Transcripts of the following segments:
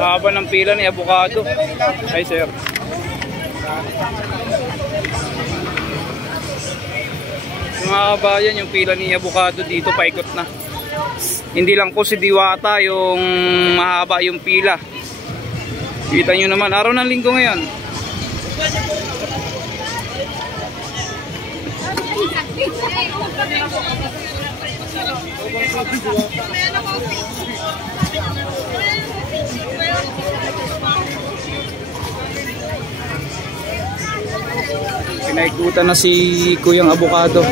Haba ng pila ni avocado. Ay sir. Mga kabayan, yung pila ni avocado dito paikot na. Hindi lang po si Diwata yung mahaba yung pila. Kita nyo naman, araw ng linggo ngayon. Pinaikutan na si Kuyang Avocado.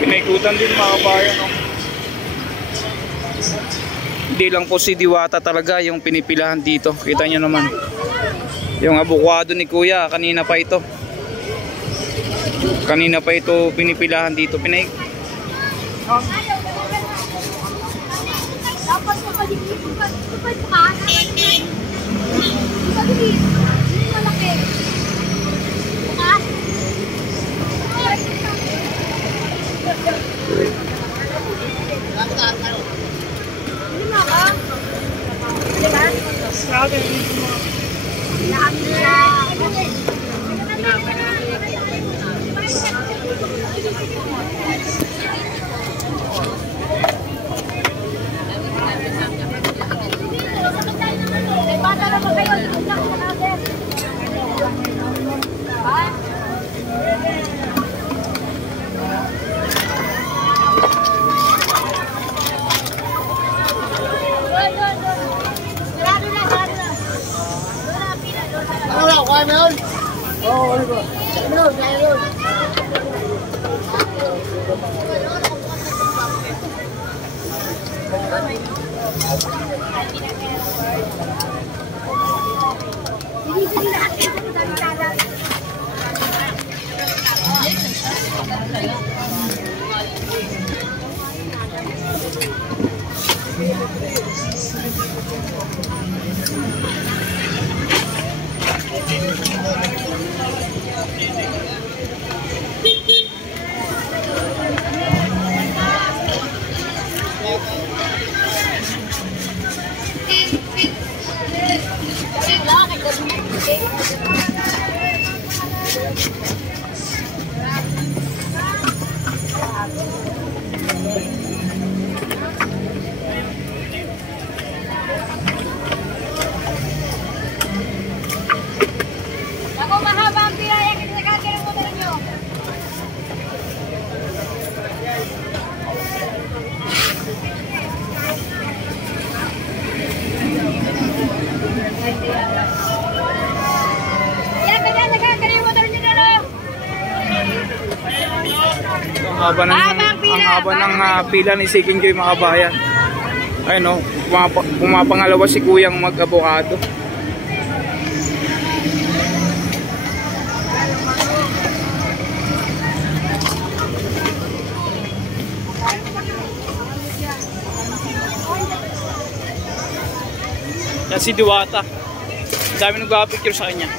Pinaikutan din mga kabayan, no? Hindi lang po si Diwata talaga yung pinipilahan dito. Kita nyo naman yung avocado ni Kuya, kanina pa ito pinipilahan dito. Ang haba ng pila ni Seeking Joy mga kabayan. Ayun, no, pumapangalawa si Kuyang mag-avocado. Yan si Diwata. Dami nagpa-picture sa kanya.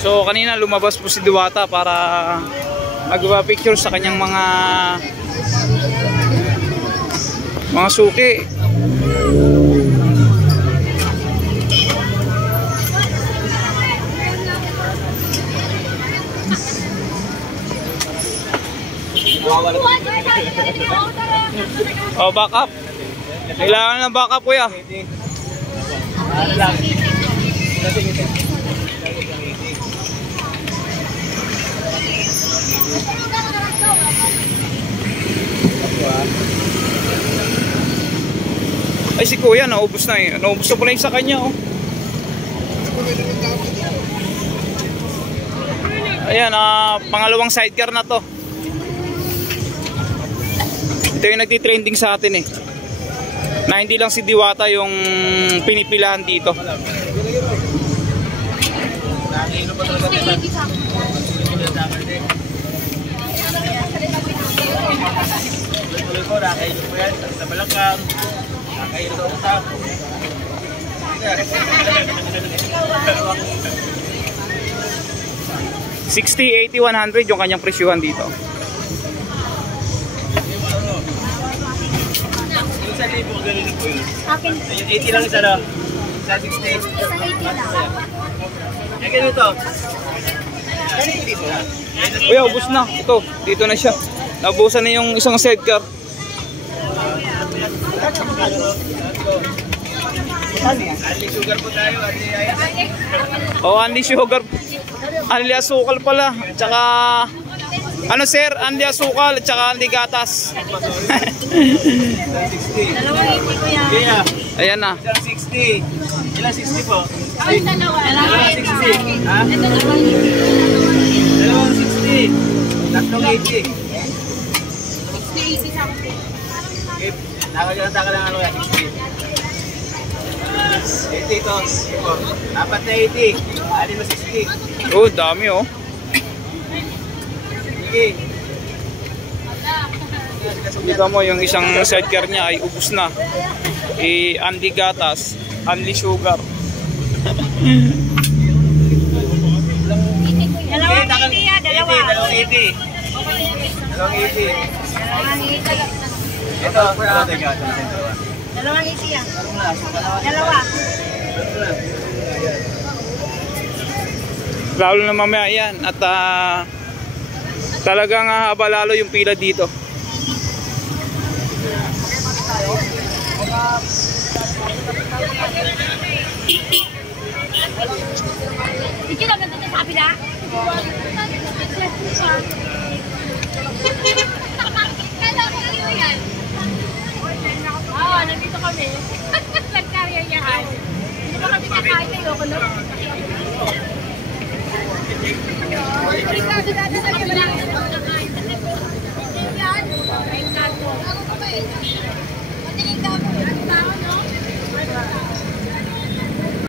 So kanina lumabas po si Diwata para magpa-picture sa kanyang mga suki. Oh, back up. Kailangan ng back up, kuya. Ay si kuya, naubos na eh. Naubos na pala yung sa kanya oh. Ayan, pangalawang sidecar na to. Ito yung nagtitrending sa atin eh. Na hindi lang si Diwata yung pinipilahan dito. $60, $80, $100 yung kanyang presyuhan dito. Akin. 80 lang isa na. Sa 60. Isang 80 lang. Eh, ganito. Uy, ubos na. Ito, dito na siya. Naubusan na yung isang sidecar. Only sugar po tayo. Oh, only sugar. Only asukal pala. Tsaka, ano sir? Only asukal, tsaka only gatas. 60. Dalawang 80 ko yan. Kaya, Ayan na. isang 60. Ilang 60 po? Ay, dalawa. Dalawang 60. Ha? Ito, dalawang 80. Dalawang 60. Tatlong 80. 60 sa akin. Okay. Nakaganda ka lang ano yan, 60. 80 ito. Apat na 80. Alin na 60. Oh, dami oh. Sige. Kita mo yung isang sidecar niya ay ubos na. Only gatas, only sugar. Dalawang 80 yan, dalawa. Dalawang 80. Dalawang 80. Dalawang 80. Ito, teka. Dalawang 80 yan. Dalawa. Lalo na mamaya yan. At talagang haba lalo yung pila dito. Hindi lang ganda sa kabila. Oo, nandito kami.